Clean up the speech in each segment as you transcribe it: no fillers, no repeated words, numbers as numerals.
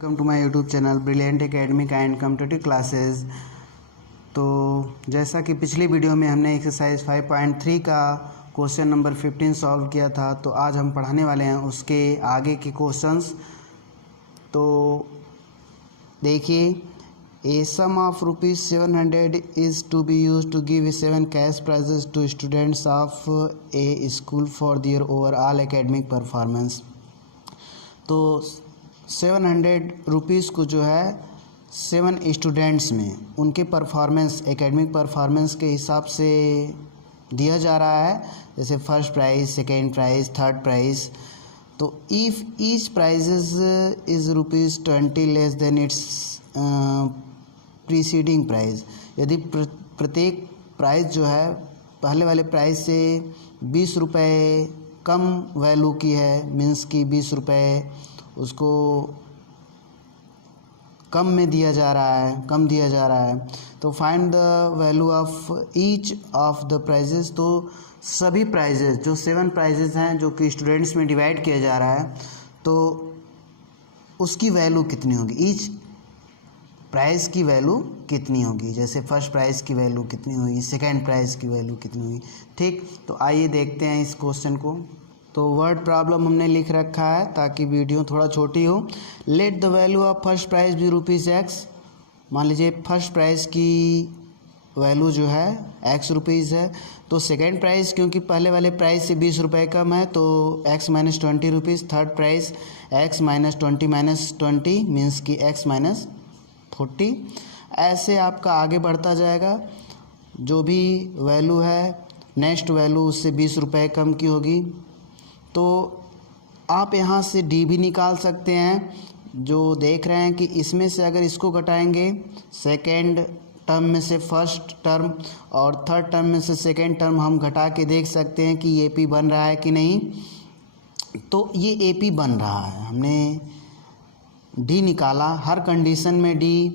Welcome to my YouTube channel brilliant academic and competitive classes. तो जैसा कि पिछली वीडियो में हमने एक्सरसाइज 5.3 का क्वेश्चन नंबर 15 सॉल्व किया था, तो आज हम पढ़ाने वाले हैं उसके आगे के क्वेश्चंस। तो देखिए, a sum of ₹700 is to be used to give 7 cash prizes to students of a school for their overall academic performance. तो 700 रुपीज़ को जो है 7 स्टूडेंट्स में उनके परफॉर्मेंस, एकेडमिक परफॉर्मेंस के हिसाब से दिया जा रहा है, जैसे first prize, second prize, third prize. तो if each prizes is ₹20 less than its preceding prize, यदि प्रत्येक प्राइज़ जो है पहले वाले प्राइज़ से 20 रुपये कम वैल्यू की है, मीन्स कि 20 रुपये उसको कम में दिया जा रहा है, कम दिया जा रहा है, तो find the value of each of the prizes. तो सभी प्राइजेस जो 7 प्राइजेस हैं जो कि स्टूडेंट्स में डिवाइड किया जा रहा है, तो उसकी वैल्यू कितनी होगी, ईच प्राइज़ की वैल्यू कितनी होगी। जैसे फर्स्ट प्राइज़ की वैल्यू कितनी होगी, सेकेंड प्राइज़ की वैल्यू कितनी होगी। ठीक, तो आइए देखते हैं इस क्वेश्चन को। तो वर्ड प्रॉब्लम हमने लिख रखा है ताकि वीडियो थोड़ा छोटी हो। Let the value of first prize भी ₹X। मान लीजिए फर्स्ट प्राइज़ की वैल्यू जो है X रुपीज़ है, तो सेकेंड प्राइज़ क्योंकि पहले वाले प्राइस से 20 रुपये कम है तो X - 20 rupees. Third prize X - 20 means कि X - 40। ऐसे आपका आगे बढ़ता जाएगा, जो भी वैल्यू है नेक्स्ट वैल्यू उससे 20 रुपये कम की होगी। तो आप यहाँ से डी भी निकाल सकते हैं, जो देख रहे हैं कि इसमें से अगर इसको घटाएंगे, सेकेंड टर्म में से फर्स्ट टर्म और थर्ड टर्म में से सेकेंड टर्म हम घटा के देख सकते हैं कि ये पी बन रहा है कि नहीं। तो ये ए पी बन रहा है, हमने डी निकाला। हर कंडीशन में डी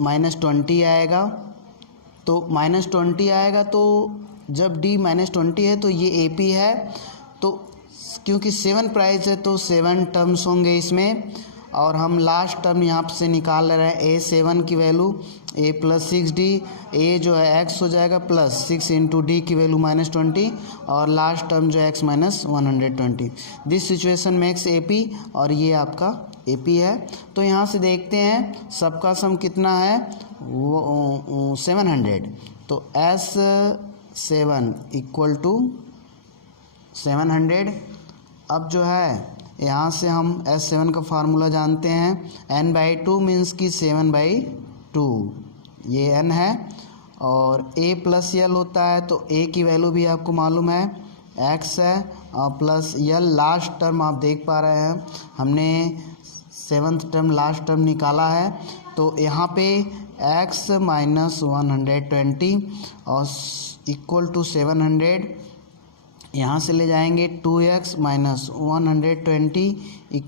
-20 आएगा, तो -20 आएगा। तो जब डी -20 है तो ये ए पी है। तो क्योंकि 7 प्राइज़ है तो 7 टर्म्स होंगे इसमें, और हम लास्ट टर्म यहाँ से निकाल रहे हैं A7 की वैल्यू, A + 6D। A जो है X हो जाएगा प्लस 6 × D की वैल्यू -20, और लास्ट टर्म जो है X - 120। This situation makes AP, और ये आपका AP है। तो यहाँ से देखते हैं सबका सम कितना है, वो 700। तो S7 = 700। अब जो है यहाँ से हम S7 का फार्मूला जानते हैं, n/2 मीन्स कि 7/2, ये n है। और A + L होता है, तो A की वैल्यू भी आपको मालूम है X है, और प्लस L लास्ट टर्म आप देख पा रहे हैं, हमने 7th टर्म लास्ट टर्म निकाला है। तो यहाँ पे X - 120 और = 700। यहाँ से ले जाएंगे 2X - 120 =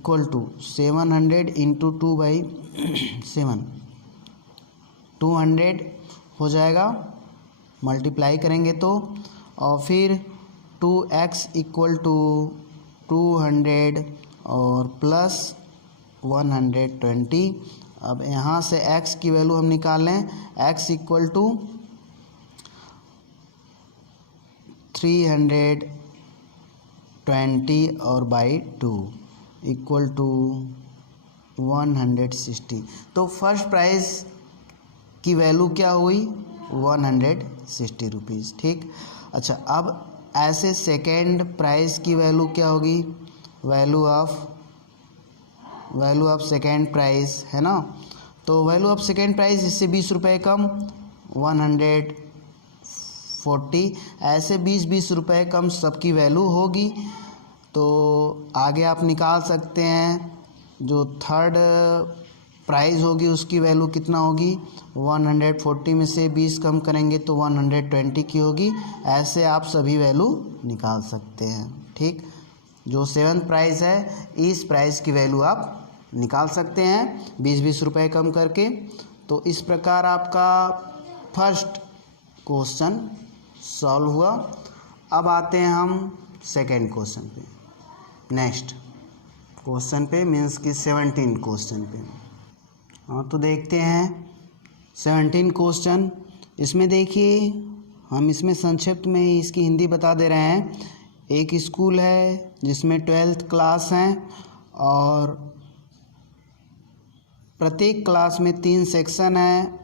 700 × 2/7, 200 हो जाएगा। मल्टीप्लाई करेंगे तो, और फिर 2X = 200 और प्लस 120। अब यहाँ से X की वैल्यू हम निकाल लें, X = 320 और /2 = 160। तो फर्स्ट प्राइज़ की वैल्यू क्या हुई, 160 रुपीज़। ठीक, अच्छा, अब ऐसे सेकेंड प्राइज़ की वैल्यू क्या होगी, वैल्यू ऑफ सेकेंड प्राइज़ है ना। तो वैल्यू ऑफ सेकेंड प्राइज़ इससे 20 रुपये कम, 140। ऐसे 20 रुपये कम सबकी वैल्यू होगी। तो आगे आप निकाल सकते हैं, जो थर्ड प्राइज़ होगी उसकी वैल्यू कितना होगी, 140 में से 20 कम करेंगे तो 120 की होगी। ऐसे आप सभी वैल्यू निकाल सकते हैं। ठीक, जो 7th प्राइज़ है इस प्राइज़ की वैल्यू आप निकाल सकते हैं 20 रुपये कम करके। तो इस प्रकार आपका फर्स्ट क्वेश्चन सॉल्व हुआ। अब आते हैं हम सेकेंड क्वेश्चन पे, नेक्स्ट क्वेश्चन पे, मीन्स कि 17 क्वेश्चन पे। हाँ, तो देखते हैं 17 क्वेश्चन। इसमें देखिए हम इसमें संक्षिप्त में ही इसकी हिंदी बता दे रहे हैं। एक स्कूल है जिसमें 12th क्लास हैं और प्रत्येक क्लास में 3 सेक्शन है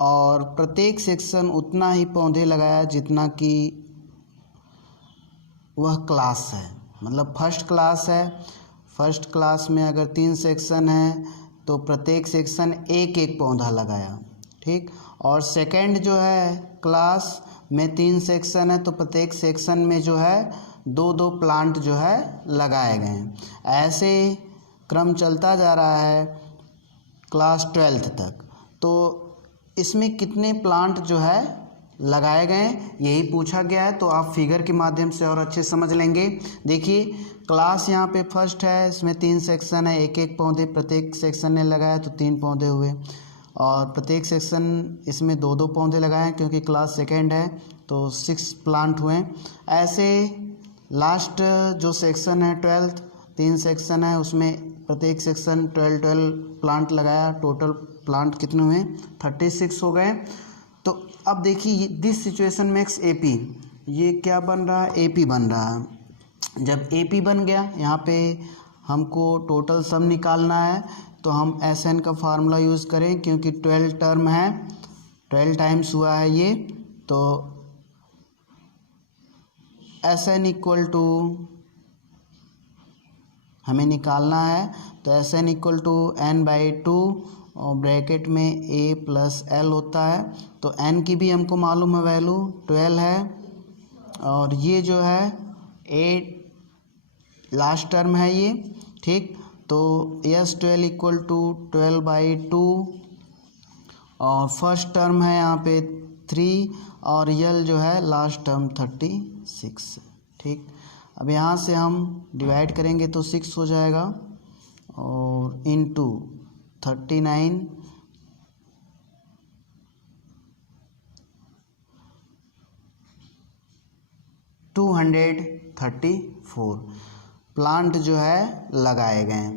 और प्रत्येक सेक्शन उतना ही पौधे लगाया जितना कि वह क्लास है। मतलब फर्स्ट क्लास है, फर्स्ट क्लास में अगर 3 सेक्शन है तो प्रत्येक सेक्शन एक एक पौधा लगाया, ठीक। और सेकंड जो है क्लास में 3 सेक्शन है तो प्रत्येक सेक्शन में जो है 2-2 प्लांट जो है लगाए गए हैं। ऐसे क्रम चलता जा रहा है क्लास 12th तक। तो इसमें कितने प्लांट जो है लगाए गए यही पूछा गया है, तो आप फिगर के माध्यम से और अच्छे समझ लेंगे। देखिए क्लास यहाँ पे फर्स्ट है, इसमें 3 सेक्शन है, एक एक पौधे प्रत्येक सेक्शन ने लगाया तो 3 पौधे हुए और प्रत्येक सेक्शन इसमें 2-2 पौधे लगाए हैं क्योंकि क्लास सेकंड है तो 6 प्लांट हुए। ऐसे लास्ट जो सेक्शन है 12th 3 सेक्शन है उसमें प्रत्येक सेक्शन 12 प्लांट लगाया। टोटल प्लांट कितने हुए 36 हो गए। तो अब देखिए दिस सिचुएशन मेक्स एपी, ये क्या बन रहा है एपी बन रहा है। जब एपी बन गया यहाँ पे हमको टोटल सम निकालना है तो हम SN का फार्मूला यूज़ करें क्योंकि 12 टर्म है, 12 टाइम्स हुआ है ये, तो SN इक्वल टू हमें निकालना है तो SN इक्वल टू n/2 और ब्रैकेट में a + l होता है। तो n की भी हमको मालूम है वैल्यू 12 है और ये जो है 8 लास्ट टर्म है ये, ठीक। तो S12 इक्वल टू 12/2 और फर्स्ट टर्म है यहाँ पे 3 और यल जो है लास्ट टर्म 36, ठीक। अब यहाँ से हम डिवाइड करेंगे तो 6 हो जाएगा और इनटू 39 234 प्लांट जो है लगाए गए।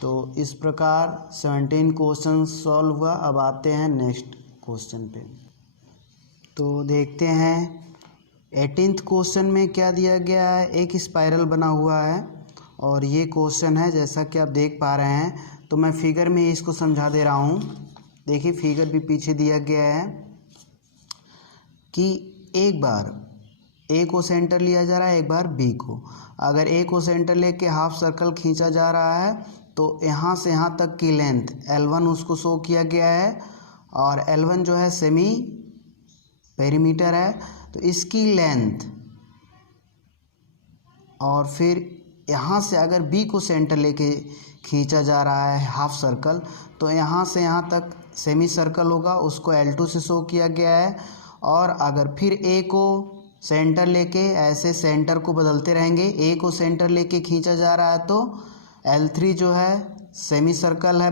तो इस प्रकार 17 क्वेश्चन सॉल्व हुआ। अब आते हैं नेक्स्ट क्वेश्चन पे। तो देखते हैं 18th क्वेश्चन में क्या दिया गया है। एक स्पाइरल बना हुआ है और ये क्वेश्चन है जैसा कि आप देख पा रहे हैं। तो मैं फिगर में इसको समझा दे रहा हूँ। देखिए फिगर भी पीछे दिया गया है कि एक बार ए को सेंटर लिया जा रहा है, एक बार बी को। अगर ए को सेंटर लेके हाफ सर्कल खींचा जा रहा है तो यहाँ से यहाँ तक की लेंथ L1 उसको शो किया गया है और L1 जो है सेमी पेरीमीटर है तो इसकी लेंथ, और फिर यहाँ से अगर बी को सेंटर लेके खींचा जा रहा है हाफ सर्कल तो यहाँ से यहाँ तक सेमी सर्कल होगा, उसको L2 से शो किया गया है। और अगर फिर ए को सेंटर लेके ऐसे सेंटर को बदलते रहेंगे, ए को सेंटर लेके खींचा जा रहा है तो L3 जो है सेमी सर्कल है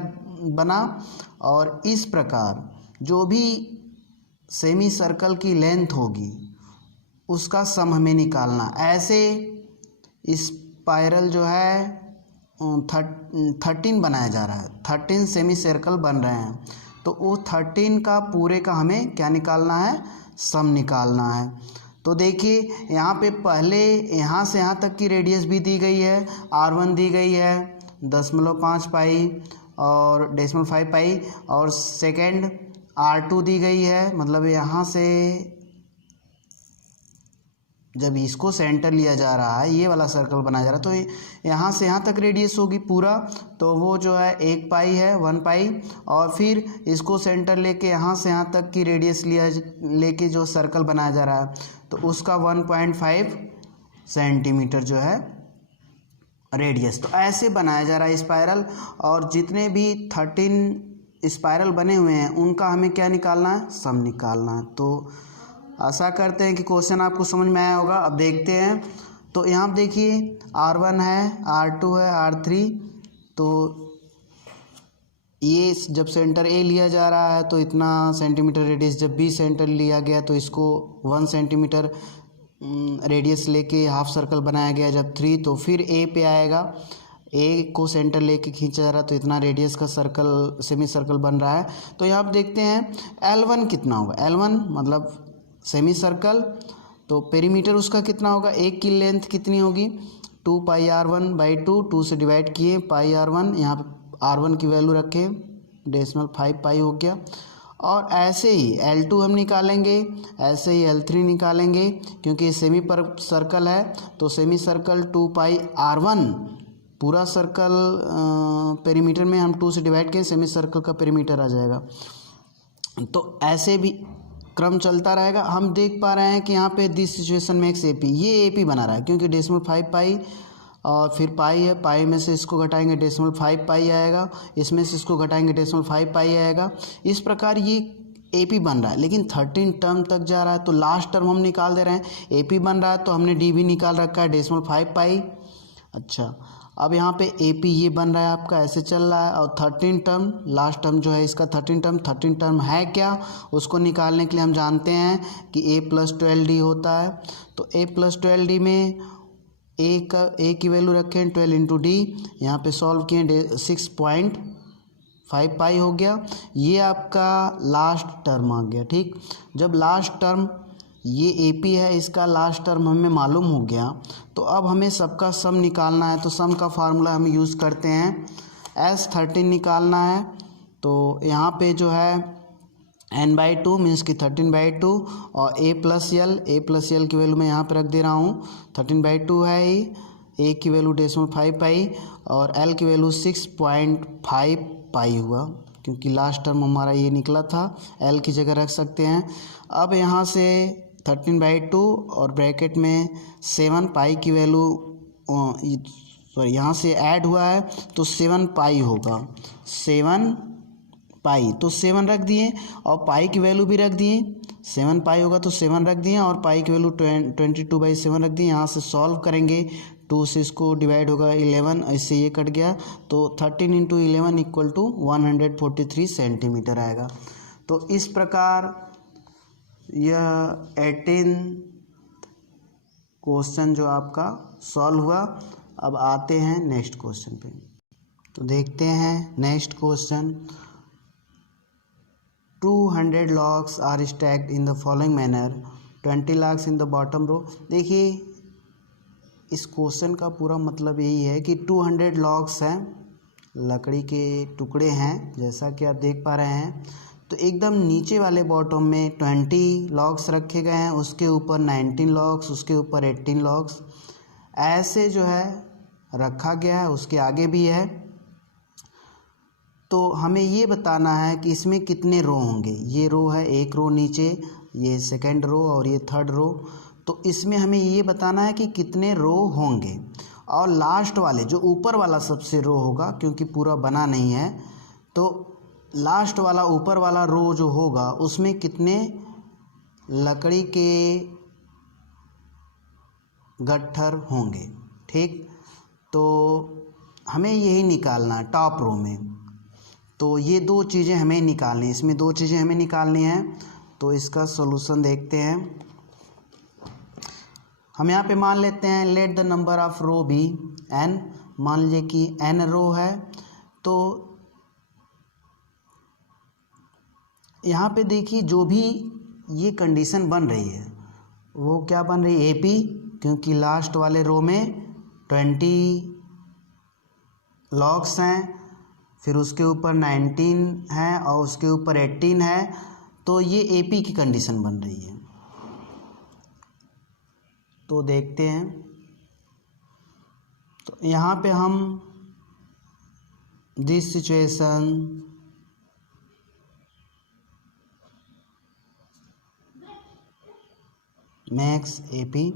बना। और इस प्रकार जो भी सेमी सर्कल की लेंथ होगी उसका सम हमें निकालना। ऐसे स्पाइरल जो है 13 बनाया जा रहा है, 13 सेमी सर्कल बन रहे हैं तो वो 13 का पूरे का हमें क्या निकालना है सम निकालना है। तो देखिए यहाँ पे पहले यहाँ से यहाँ तक की रेडियस भी दी गई है, R1 दी गई है 0.5 पाई और 0.5 पाई और सेकंड R2 दी गई है। मतलब यहाँ से जब इसको सेंटर लिया जा रहा है ये वाला सर्कल बनाया जा रहा है तो यहाँ से यहाँ तक रेडियस होगी पूरा, तो वो जो है 1 पाई है 1 पाई। और फिर इसको सेंटर लेके यहाँ से यहाँ तक की रेडियस लेके जो सर्कल बनाया जा रहा है तो उसका 1.5 सेंटीमीटर जो है रेडियस। तो ऐसे बनाया जा रहा है स्पाइरल। और जितने भी 13 स्पाइरल बने हुए हैं उनका हमें क्या निकालना है सम निकालना है। तो आशा करते हैं कि क्वेश्चन आपको समझ में आया होगा। अब देखते हैं तो यहाँ देखिए R1 है, R2 है, R3। तो ये जब सेंटर ए लिया जा रहा है तो इतना सेंटीमीटर रेडियस, जब बी सेंटर लिया गया तो इसको 1 सेंटीमीटर रेडियस लेके हाफ सर्कल बनाया गया। जब 3 तो फिर ए पे आएगा, ए को सेंटर लेके खींचा जा रहा है तो इतना रेडियस का सर्कल सेमी सर्कल बन रहा है। तो यहाँ आप देखते हैं L1 कितना होगा, L1 मतलब सेमी सर्कल, तो पेरीमीटर उसका कितना होगा, एक की लेंथ कितनी होगी 2πr1/2, 2 से डिवाइड किए πr1, यहाँ पे r1 की वैल्यू रखें 0.5 पाई हो गया। और ऐसे ही L2 हम निकालेंगे, ऐसे ही L3 निकालेंगे, क्योंकि ये सेमी पर सर्कल है तो सेमी सर्कल 2πr1 पूरा सर्कल पेरीमीटर में हम 2 से डिवाइड किए, सेमी सर्कल का पेरीमीटर आ जाएगा। तो ऐसे भी क्रम चलता रहेगा। हम देख पा रहे हैं कि यहाँ पे दिस सिचुएशन में एक्स AP, ये AP बना रहा है क्योंकि 0.5 पाई और फिर पाई है, पाई में से इसको घटाएंगे 0.5 पाई आएगा, इसमें से इसको घटाएंगे 0.5 पाई आएगा। इस प्रकार ये AP बन रहा है, लेकिन 13 टर्म तक जा रहा है तो लास्ट टर्म हम निकाल दे रहे हैं। AP बन रहा है तो हमने D भी निकाल रखा है 0.5 पाई। अच्छा, अब यहाँ पे AP ये बन रहा है आपका, ऐसे चल रहा है। और 13 टर्म, लास्ट टर्म जो है इसका 13 टर्म है क्या, उसको निकालने के लिए हम जानते हैं कि A + 12D होता है। तो A + 12D में A की वैल्यू रखें 12 × D, यहाँ पे सॉल्व किए 6.5 पाई हो गया। ये आपका लास्ट टर्म आ गया। ठीक, जब लास्ट टर्म ये AP है, इसका लास्ट टर्म हमें मालूम हो गया, तो अब हमें सबका सम निकालना है। तो सम का फार्मूला हम यूज़ करते हैं, S13 निकालना है। तो यहाँ पे जो है n/2 मीन्स कि 13/2 और A + L की वैल्यू मैं यहाँ पे रख दे रहा हूँ, 13/2 है ये, A की वैल्यू 0.5 पाई और L की वैल्यू 6.5 पाई हुआ, क्योंकि लास्ट टर्म हमारा ये निकला था। L की जगह रख सकते हैं। अब यहाँ से 13/2 और ब्रैकेट में 7 पाई की वैल्यू, सॉरी यहाँ से ऐड हुआ है तो 7 पाई होगा, 7 पाई, तो 7 रख दिए और पाई की वैल्यू भी रख दिए, 7 पाई होगा तो 7 रख दिए और पाई की वैल्यू 22/7 रख दिए। यहाँ से सॉल्व करेंगे, 2 से इसको डिवाइड होगा 11, इससे ये कट गया तो 13 × 11 = 143 सेंटीमीटर आएगा। तो इस प्रकार यह 18 क्वेश्चन जो आपका सॉल्व हुआ। अब आते हैं नेक्स्ट क्वेश्चन पे, तो देखते हैं next question. 200 logs are stacked in the following manner, 20 logs in the bottom row। देखिए इस क्वेश्चन का पूरा मतलब यही है कि 200 logs हैं, लकड़ी के टुकड़े हैं जैसा कि आप देख पा रहे हैं। तो एकदम नीचे वाले बॉटम में 20 logs रखे गए हैं, उसके ऊपर 19 logs, उसके ऊपर 18 logs, ऐसे जो है रखा गया है। उसके आगे भी है। तो हमें ये बताना है कि इसमें कितने रो होंगे। ये रो है, एक रो नीचे, ये सेकंड रो और ये थर्ड रो। तो इसमें हमें ये बताना है कि कितने रो होंगे। और लास्ट वाले जो ऊपर वाला सबसे रो होगा, क्योंकि पूरा बना नहीं है, तो लास्ट वाला ऊपर वाला रो जो होगा उसमें कितने लकड़ी के गट्ठर होंगे। ठीक, तो हमें यही निकालना है टॉप रो में। तो ये दो चीज़ें हमें निकालनी है, इसमें दो चीज़ें हमें निकालनी हैं। तो इसका सॉल्यूशन देखते हैं। हम यहाँ पे मान लेते हैं let the number of row be n, मान लीजिए कि n रो है। तो यहाँ पे देखिए जो भी ये कंडीशन बन रही है वो क्या बन रही है, AP, क्योंकि लास्ट वाले रो में 20 logs हैं, फिर उसके ऊपर 19 है और उसके ऊपर 18 है। तो ये AP की कंडीशन बन रही है। तो देखते हैं, तो यहाँ पे हम दिस सिचुएशन मैक्स AP,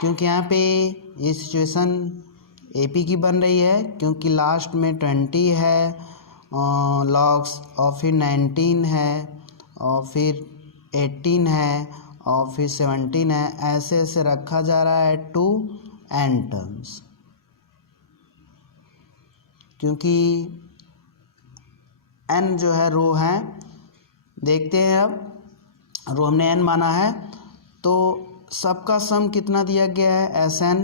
क्योंकि यहाँ पे ये सिचुएशन AP की बन रही है, क्योंकि लास्ट में 20 है लॉग्स और फिर 19 है और फिर 18 है और फिर 17 है। ऐसे ऐसे रखा जा रहा है टू n टर्म्स, क्योंकि n जो है रो है। देखते हैं, अब रो हमने n माना है तो सबका सम कितना दिया गया है, SN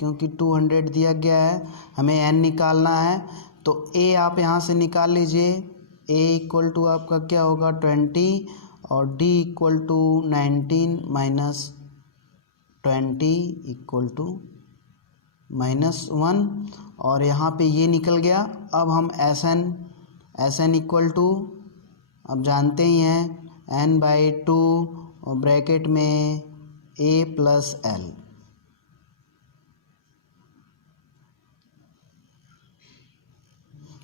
क्योंकि 200 दिया गया है, हमें n निकालना है। तो a आप यहाँ से निकाल लीजिए, a इक्वल टू आपका क्या होगा 20 और d equal to 19 minus 20 equal to -1 और यहाँ पे ये निकल गया। अब हम एस एन इक्वल टू अब जानते ही हैं n/2 और ब्रैकेट में a प्लस l।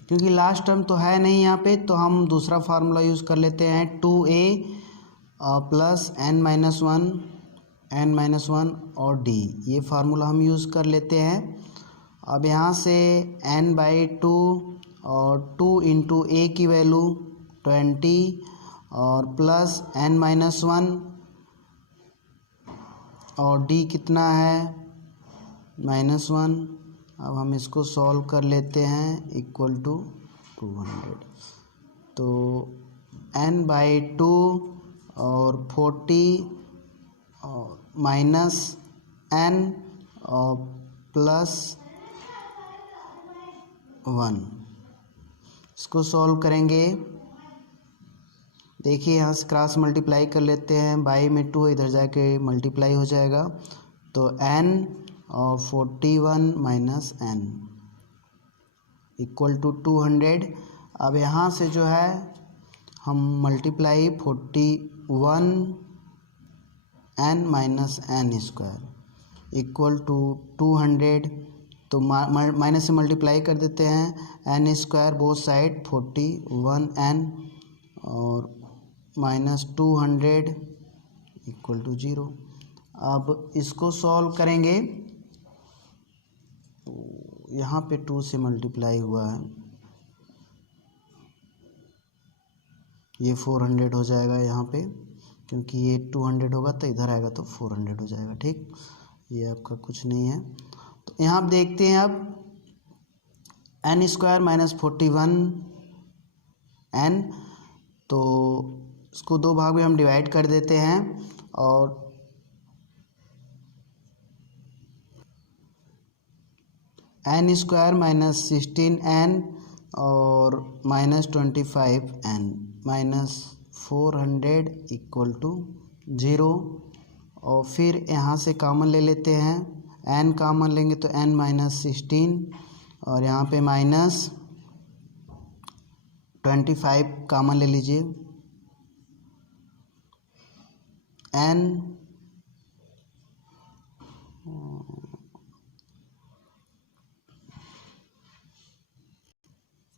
क्योंकि लास्ट टर्म तो है नहीं यहाँ पे, तो हम दूसरा फार्मूला यूज़ कर लेते हैं 2a प्लस n-1 और d, ये फार्मूला हम यूज़ कर लेते हैं। अब यहाँ से n/2 और 2 इंटू a की वैल्यू 20 और प्लस n-1 और d कितना है -1। अब हम इसको सॉल्व कर लेते हैं इक्वल टू 200। तो n/2 और 40 और माइनस n और प्लस 1, इसको सॉल्व करेंगे। देखिए यहाँ से क्रॉस मल्टीप्लाई कर लेते हैं, बाई में 2 इधर जाके मल्टीप्लाई हो जाएगा। तो n और 41 माइनस n इक्वल टू 200। अब यहाँ से जो है हम multiply 41 n minus n square equal to 200। तो माइनस से मल्टीप्लाई कर देते हैं, n square both side 41 n और माइनस 200 इक्वल टू 0। अब इसको सॉल्व करेंगे, यहाँ पे 2 से मल्टीप्लाई हुआ है, ये 400 हो जाएगा यहाँ पे, क्योंकि ये 200 होगा तो इधर आएगा तो 400 हो जाएगा। ठीक, ये आपका कुछ नहीं है। तो यहाँ आप देखते हैं अब n स्क्वायर माइनस 41 n, तो इसको 2 भाग में हम डिवाइड कर देते हैं और n स्क्वायर माइनस 16n और minus 25n minus 400 equal to 0। और फिर यहाँ से कॉमन ले लेते हैं, n कॉमन लेंगे तो n माइनस 16 और यहाँ पे माइनस 25 कॉमन ले लीजिए, n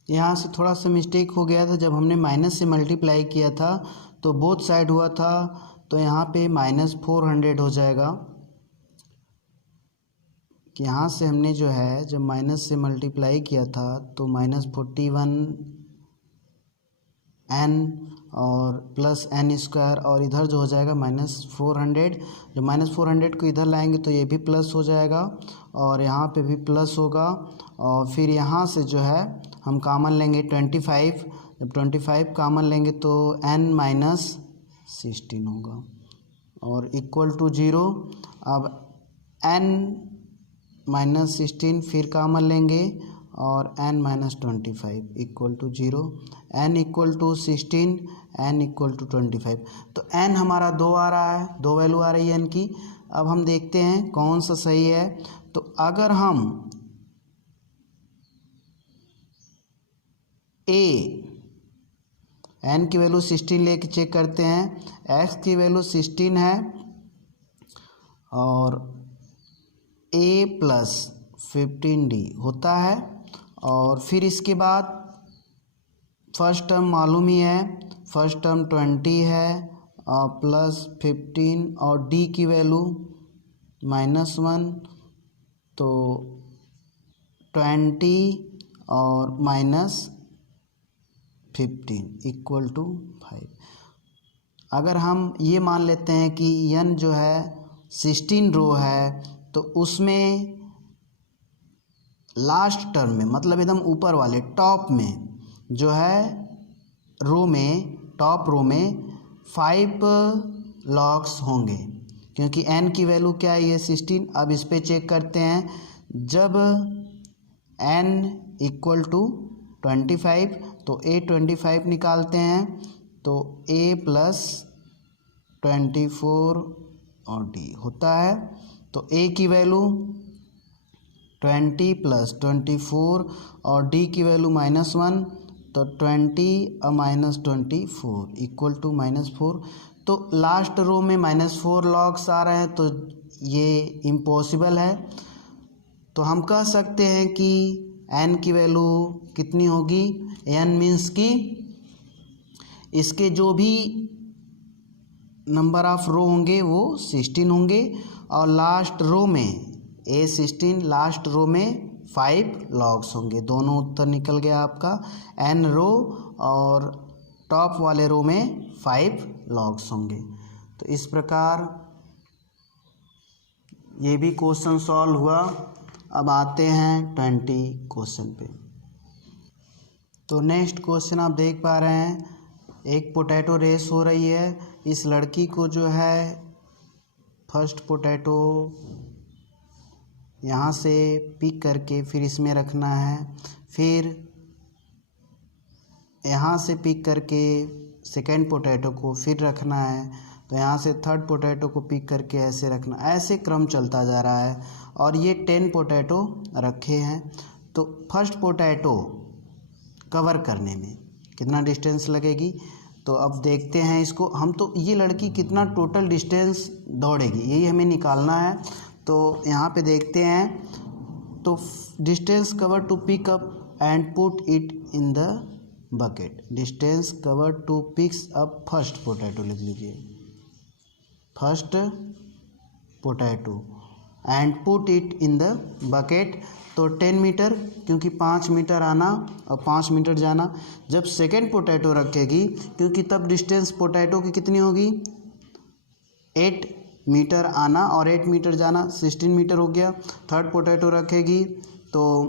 यहाँ से थोड़ा सा मिस्टेक हो गया था, जब हमने माइनस से मल्टीप्लाई किया था तो बोथ साइड हुआ था, तो यहाँ पे माइनस 400 हो जाएगा। कि यहाँ से हमने जो है जब माइनस से मल्टीप्लाई किया था तो माइनस 41 n और प्लस n स्क्वायर और इधर जो हो जाएगा माइनस 400। जब माइनस 400 को इधर लाएंगे तो ये भी प्लस हो जाएगा और यहाँ पे भी प्लस होगा। और फिर यहाँ से जो है हम कॉमन लेंगे 25, जब 25 कॉमन लेंगे तो n माइनस 16 होगा और इक्वल टू 0। अब n माइनस 16 फिर कॉमन लेंगे और n minus 25 equal to 0, n equal to 16, n equal to 25। तो n हमारा 2 आ रहा है, 2 वैल्यू आ रही है n की। अब हम देखते हैं कौन सा सही है। तो अगर हम a n की वैल्यू 16 लेके चेक करते हैं, x की वैल्यू 16 है और a प्लस 15d होता है। और फिर इसके बाद फर्स्ट टर्म मालूम ही है, फर्स्ट टर्म 20 है और प्लस 15 और d की वैल्यू -1, तो 20 और माइनस 15 इक्वल टू 5। अगर हम ये मान लेते हैं कि n जो है 16 रो है, तो उसमें लास्ट टर्म में मतलब एकदम ऊपर वाले टॉप में जो है रो में, टॉप रो में 5 लॉग्स होंगे, क्योंकि n की वैल्यू क्या है, ये 16। अब इस पे चेक करते हैं, जब n इक्वल टू 25 तो a 25 निकालते हैं, तो a प्लस 24 और d होता है। तो a की वैल्यू 20 प्लस 24 और d की वैल्यू -1, तो 20 -24 इक्वल टू -4। तो लास्ट रो में -4 लॉग्स आ रहे हैं, तो ये इम्पॉसिबल है। तो हम कह सकते हैं कि n की वैल्यू कितनी होगी, n मीन्स कि इसके जो भी नंबर ऑफ रो होंगे वो 16 होंगे, और लास्ट रो में A16 लास्ट रो में 5 लॉग्स होंगे। दोनों उत्तर निकल गया आपका, n रो और टॉप वाले रो में 5 लॉग्स होंगे। तो इस प्रकार ये भी क्वेश्चन सॉल्व हुआ। अब आते हैं 20 क्वेश्चन पे। तो नेक्स्ट क्वेश्चन आप देख पा रहे हैं, एक पोटैटो रेस हो रही है। इस लड़की को जो है फर्स्ट पोटैटो यहाँ से पिक करके फिर इसमें रखना है, फिर यहाँ से पिक करके सेकेंड पोटैटो को फिर रखना है, तो यहाँ से थर्ड पोटैटो को पिक करके ऐसे रखना, ऐसे क्रम चलता जा रहा है। और ये 10 पोटैटो रखे हैं। तो फर्स्ट पोटैटो कवर करने में कितना डिस्टेंस लगेगी, तो अब देखते हैं इसको हम। तो ये लड़की कितना टोटल डिस्टेंस दौड़ेगी, यही हमें निकालना है। तो यहाँ पे देखते हैं, तो distance cover to pick up and put it in the bucket. Distance cover to picks up first potato लिख लीजिए, first potato and put it in the bucket. तो 10 मीटर, क्योंकि 5 मीटर आना और 5 मीटर जाना। जब सेकेंड पोटैटो रखेगी, क्योंकि तब डिस्टेंस पोटैटो की कितनी होगी, 8 मीटर आना और 8 मीटर जाना, 16 मीटर हो गया। थर्ड पोटैटो रखेगी तो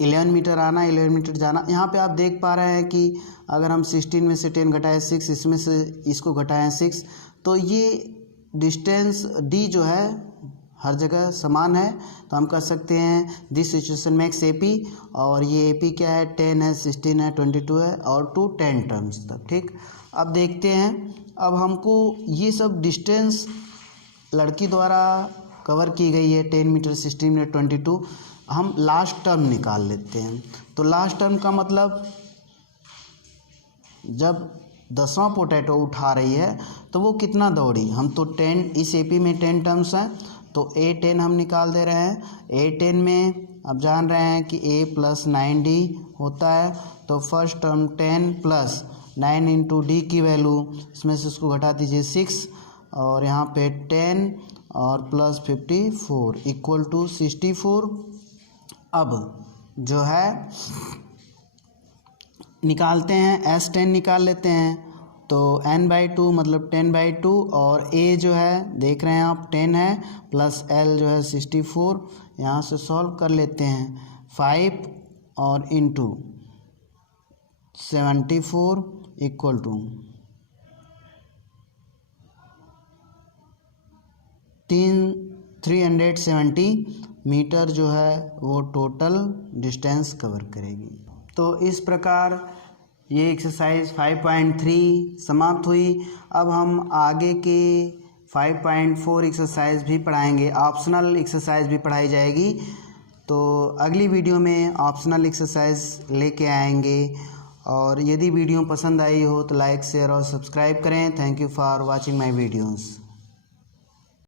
11 मीटर आना, 11 मीटर जाना। यहाँ पे आप देख पा रहे हैं कि अगर हम 16 में से 10 घटाएं 6, इसमें से इसको घटाएं 6, तो ये डिस्टेंस d जो है हर जगह समान है। तो हम कह सकते हैं दिस सिचुएशन मेक्स AP, और ये AP क्या है, 10 है, 16 है, 22 है, और टू 10 टर्म्स तक। ठीक, अब देखते हैं, अब हमको ये सब डिस्टेंस लड़की द्वारा कवर की गई है, 10 मीटर, 16 मीटर, 22। हम लास्ट टर्म निकाल लेते हैं। तो लास्ट टर्म का मतलब जब 10वां पोटैटो उठा रही है तो वो कितना दौड़ी। हम तो 10, इस AP में 10 टर्म्स हैं, तो A10 हम निकाल दे रहे हैं। A10 में अब जान रहे हैं कि A प्लस 9D होता है, तो first term 10 plus 9 into D की वैल्यू, इसमें से उसको घटा दीजिए 6, और यहाँ पे 10 और प्लस 54 इक्वल टू 64। अब जो है निकालते हैं, S10 निकाल लेते हैं, तो n/2 मतलब 10/2, और a जो है देख रहे हैं आप 10 है, प्लस l जो है 64। यहाँ से सॉल्व कर लेते हैं, 5 और इंटू 74 इक्वल टू 370 मीटर जो है वो टोटल डिस्टेंस कवर करेगी। तो इस प्रकार ये एक्सरसाइज 5.3 समाप्त हुई। अब हम आगे के 5.4 एक्सरसाइज भी पढ़ाएंगे, ऑप्शनल एक्सरसाइज भी पढ़ाई जाएगी। तो अगली वीडियो में ऑप्शनल एक्सरसाइज लेके आएंगे। और यदि वीडियो पसंद आई हो तो लाइक, शेयर और सब्सक्राइब करें। Thank you for watching my videos.